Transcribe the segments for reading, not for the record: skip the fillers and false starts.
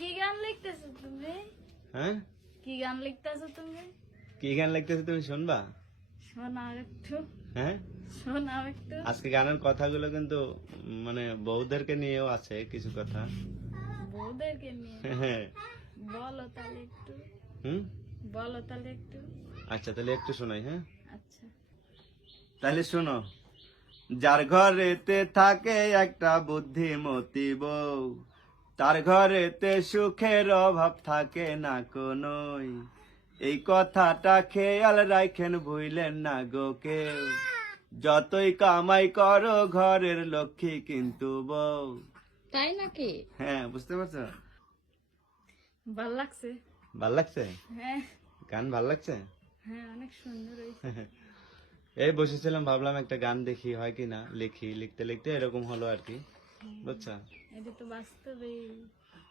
কি গান লিখতেছো তুমি? হ্যাঁ, কি গান লিখতেছো তুমি? কি গান লিখতেছে তুমি শুনবা? শোনাও একটু, হ্যাঁ, শোনাও একটু। আজকে গানের কথাগুলো কিন্তু মানে বউদেরকে নিয়েও আছে কিছু কথা। বউদেরকে নিয়ে হ্যাঁ, বলো তাহলে একটু, হুম, বলো তাহলে একটু। আচ্ছা তাহলে একটু শোনাই। হ্যাঁ, আচ্ছা, তাহলে শোনো। যার ঘরেতে থাকে একটা বুদ্ধিমতী বউ, তার ঘরেতে সুখের অভাব থাকে না কোনোই। এই কথাটা খেয়াল রাখেন, ভুইলেন না গো কেউ। যতই কামাই করো ঘরের লক্ষ্মী কিন্তু বউ। তাই নাকি? হ্যাঁ, বুঝতে পারছো? ভাল লাগছে। ভাল লাগছে? হ্যাঁ গান ভাল লাগছে? হ্যাঁ, অনেক সুন্দর হয়েছে। এই বসেছিলাম, ভাবলাম একটা গান দেখি হয় কিনা, লিখি। লিখতে লিখতে এরকম হলো আর কি, বুঝছো? এটা তো বাস্তবেই,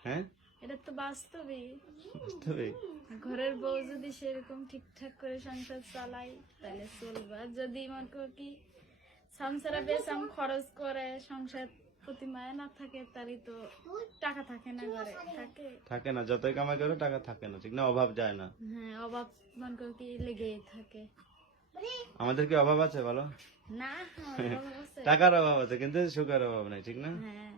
হ্যাঁ, এটা তো বাস্তবেই। বুঝতে ঘরের বউ যদি সেরকম ঠিকঠাক করে সংসার চালাই তাহলে চলবে। আর যদি মনে করো কি সংসারে বেসাম খরচ করে সংসার প্রতি মায়া না থাকে, তারই তো টাকা থাকে না, ঘরে থাকে। থাকে না, যতই কামাই করো টাকা থাকে না, ঠিক না? অভাব যায় না। হ্যাঁ, অভাব মনে করো কি লেগেই থাকে। আমাদের কি অভাব আছে বলো? না, আমাদের অভাব আছে? টাকার অভাব আছে কিন্তু সুখের অভাব নাই, ঠিক না? হ্যাঁ।